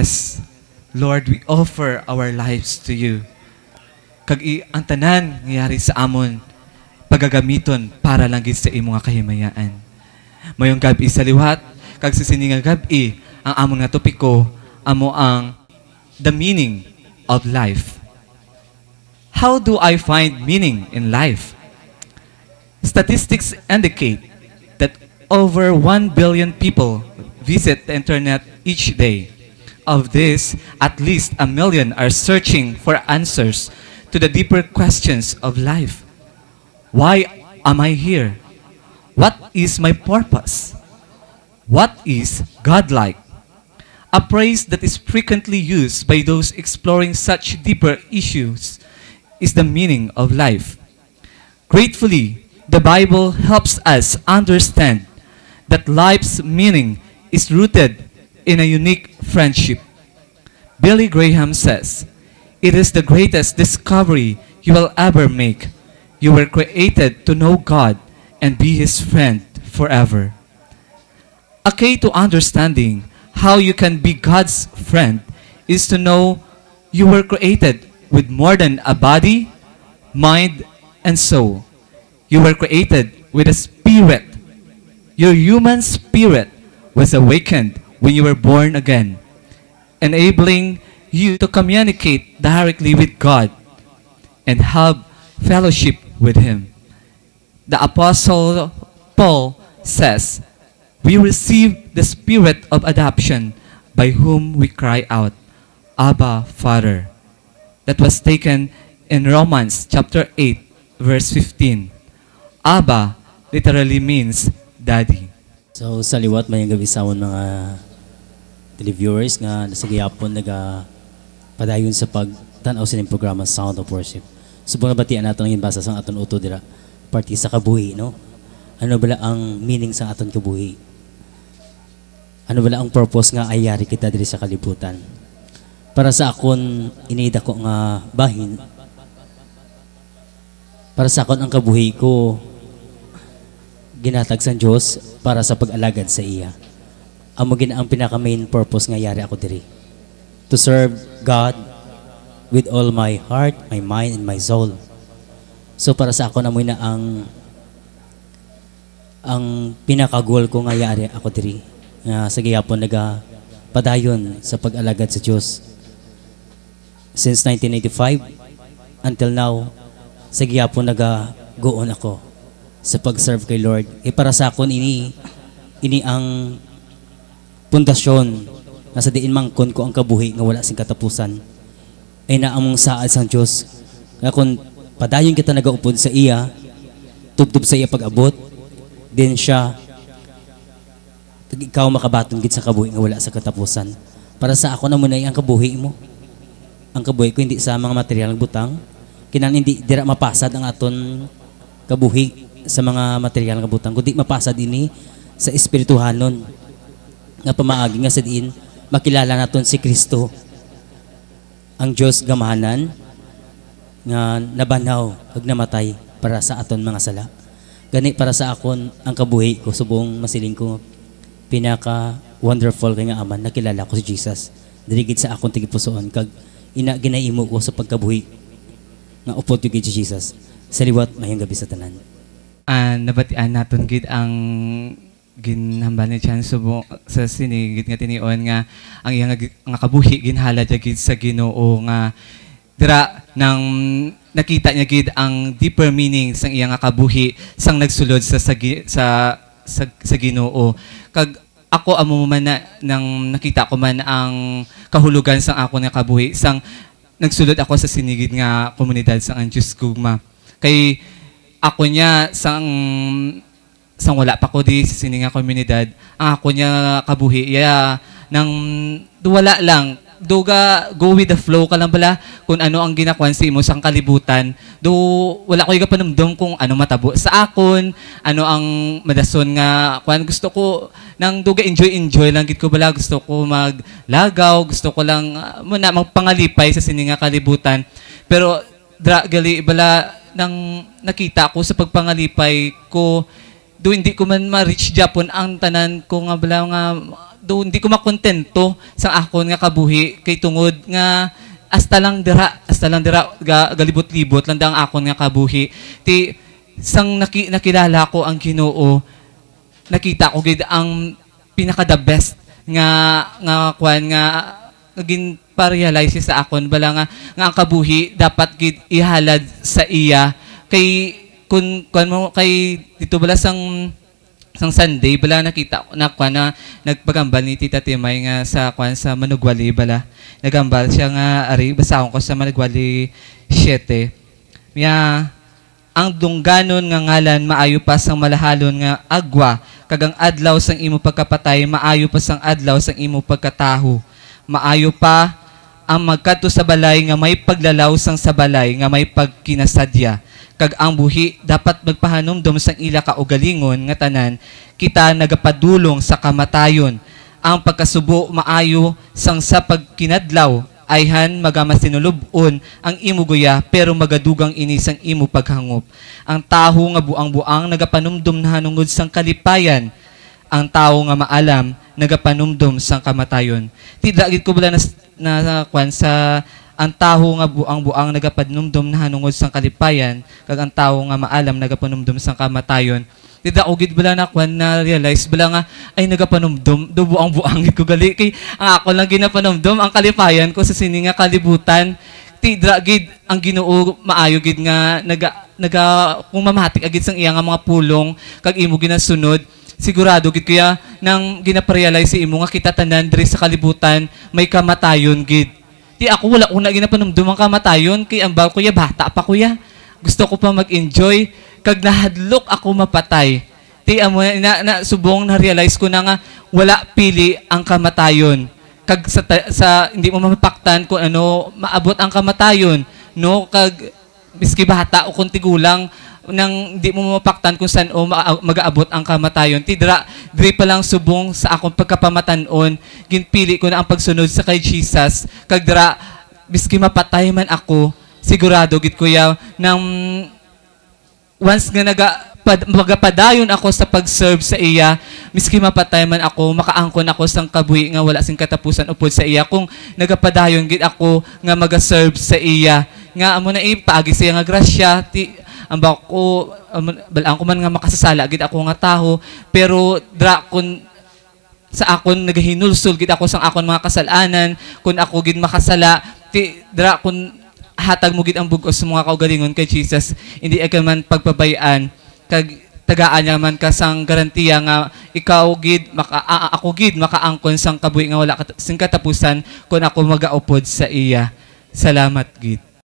Yes, Lord, we offer our lives to you. Kag ang tanan ngayari sa amon, pagagamiton para lang gid sa imong kahimayaan. Mayong gabi sa liwat, kag sa sininga gabi, ang amon nga topiko, amo ang the meaning of life. How do I find meaning in life? Statistics indicate that over 1 billion people visit the internet each day. Of this, at least 1 million are searching for answers to the deeper questions of life. Why am I here? What is my purpose? What is God like? A phrase that is frequently used by those exploring such deeper issues is the meaning of life. Gratefully, the Bible helps us understand that life's meaning is rooted in a unique friendship. Billy Graham says, "It is the greatest discovery you will ever make. You were created to know God and be His friend forever." A key to understanding how you can be God's friend is to know you were created with more than a body, mind, and soul. You were created with a spirit. Your human spirit was awakened when you were born again, enabling you to communicate directly with God and have fellowship with Him. The Apostle Paul says, "We receive the spirit of adoption by whom we cry out, Abba, Father." That was taken in Romans chapter 8, verse 15. Abba literally means daddy. So sa liwat may gabi sa mga televiewers nga nasigayapon padayon sa pagtanaw sa inyong programa Sound of Worship. Subong nabatian nato ng basa sa aton uto dira party sa kabuhi, no? Ano bala ang meaning sa aton kabuhi? Ano bala ang purpose nga ayari kita diri sa kalibutan? Para sa akon inida ko nga bahin. Para sa akon ang kabuhi ko ginatag sa Dios para sa pag-alagad sa iya. Amo gina ang pinaka main purpose nga yari ako diri. To serve God with all my heart, my mind, and my soul. So para sa ako namoy na ang pinaka-goal ko nga yari ako diri. Sa gihapon padayon sa pag-alagad sa Dios. Since 1985 until now, sa gihapon goon ako sa pag-serve kay Lord. Para sa akon ini ang pundasyon na sa diin mangkon ko ang kabuhi nga wala sing katapusan ay naamong saad sang Dios. Nga kung padayon kita nagaupod sa iya, tubtub sa iya pag-abot, din siya ikaw makabatong gid sa kabuhi nga wala sa katapusan. Para sa ako naman ay ang kabuhi mo. Ang kabuhi ko hindi sa mga material ng butang, kinahanglan hindi dira mapasad ang aton kabuhi sa mga material nga butang, kundi mapasa dinhi sa espirituhanon nga pamaagi nga sa diin makilala naton si Kristo, ang Dios gamahanan nga nabanaw ug namatay para sa aton mga sala. Gani para sa akon ang kabuhi ko subong masiling ko pinaka wonderful kay nga aman nakilala ko si Jesus diri gid sa akon tigipusoon kag ina ginaimo ko sa pagkabuhi nga upod gid si Jesus. Sa liwat mayong gabi sa tanan. Nabatian naton gid ang ginhambal ni Chan subo sa sinigit nga tinion nga ang iyang nga kabuhi ginhala gid sa Ginoo nga dira nang nakita niya gid ang deeper meaning sang iyang nga kabuhi sang nagsulod sa Ginoo. Kag ako amo man nang nakita ko man ang kahulugan sang ako nga kabuhi sang nagsulod ako sa sinigid nga komunidad sang Anjus Gugma. Kay ako niya sang wala pa ko di sa sininga komunidad, ang ako niya kabuhi nang duwala lang duga go with the flow ka lang bala kung ano ang ginakuan si mo sang kalibutan do wala ko panumdum kung ano matabo sa akon, ano ang madason nga kuan gusto ko nang duga enjoy lang gid ko bala, gusto ko maglagaw, gusto ko lang muna magpangalipay sa sininga kalibutan. Pero gali bala nang nakita ko sa pagpangalipay ko do hindi ko man ma-reach Japon ang tanan ko nga bala nga do hindi ko makontento sa akon nga kabuhi kay tungod nga hasta lang dira galibot-libot lang ang akon nga kabuhi. Ti sang nakilala ko ang Ginoo, nakita ko gid ang pinaka the best nga kwan nga naging pa-realize sa akon bala nga ang kabuhi dapat gid ihalad sa iya kay kun mo kay dito bala sang Sunday bala nakita ko na nagpagambal ni Tita Timay nga sa sa Manugwali bala nagambal siya nga ari basahon ko sa Manugwali 7 ang dungganon nga ngalan maayo pa sang malahalon nga agwa kagang adlaw sang imo pagkapatay maayo pa sang adlaw sang imo pagkataho maayo pa ang magkadto sa balay nga may paglalaw sang sa balay nga may pagkinasadya kag ang buhi dapat magpahanumdom sang ila kaugalingon nga tanan kita nagapadulong sa kamatayon ang pagkasubo maayo sang sa pagkinadlaw ayhan magamasinulubon ang imo guya pero magadugang ini sang imo paghangop ang taho nga buang-buang nagapanumdom na hanungod sang kalipayan ang tao nga maalam nagapanumdom sang kamatayon ti dagit ko bala na kwan sa ang tao nga buang-buang nagapanumdom na hanungod sang kalipayan kag ang tao nga maalam nagapanumdom sang kamatayon Tida ugid bala na kwan na realize bala nga ay nagapanumdom do buang-buang ko gali kay ang ako lang ginapanumdom ang kalipayan ko sa sini nga kalibutan tidra gid ang Ginoo maayo gid nga naga kung mamatik agid sang iya nga mga pulong kag imo ginasunod sigurado gid kuya nang ginaparealize imo nga kita tanan diri sa kalibutan may kamatayon gid. Di ako wala una ginapanumdum ang kamatayon kay ang bal kuya bata pa kuya. Gusto ko pa mag-enjoy kag nahadlok ako mapatay. Ti amo na subong na realize ko na nga wala pili ang kamatayon. Kag sa hindi mo mapaktan kung ano maabot ang kamatayon no kag miski bata o kung tigulang nang di mo mapaktan kung saan o mag-aabot ang kamatayon. Diri pa lang subong sa akong pagkapamatanon, ginpili ko na ang pagsunod sa kay Jesus. Kag dira, biski mapatay man ako, sigurado gid kuya, nang once nga magapadayon ako sa pag-serve sa iya, miski mapatay man ako, makaangkon ako sang kabuhi nga wala sing katapusan upod sa iya. Kung nagapadayon gid ako nga maga-serve sa iya, nga amo na ipaagi siya nga grasya, ambak ko balang ko man nga makasasala gid ako nga taho pero dra kun sa akon nagahinulsol gid ako sang akon mga kasalanan kun ako gid makasala dra kun hatag mo gid ang bug-os sa mga kaugalingon kay Jesus hindi ka man pagpabayaan kag tagaan niya man ka sang garantiya nga ikaw gid ako gid makaangkon sang kabuhi nga wala sing katapusan kun ako magaupod sa iya. Salamat gid.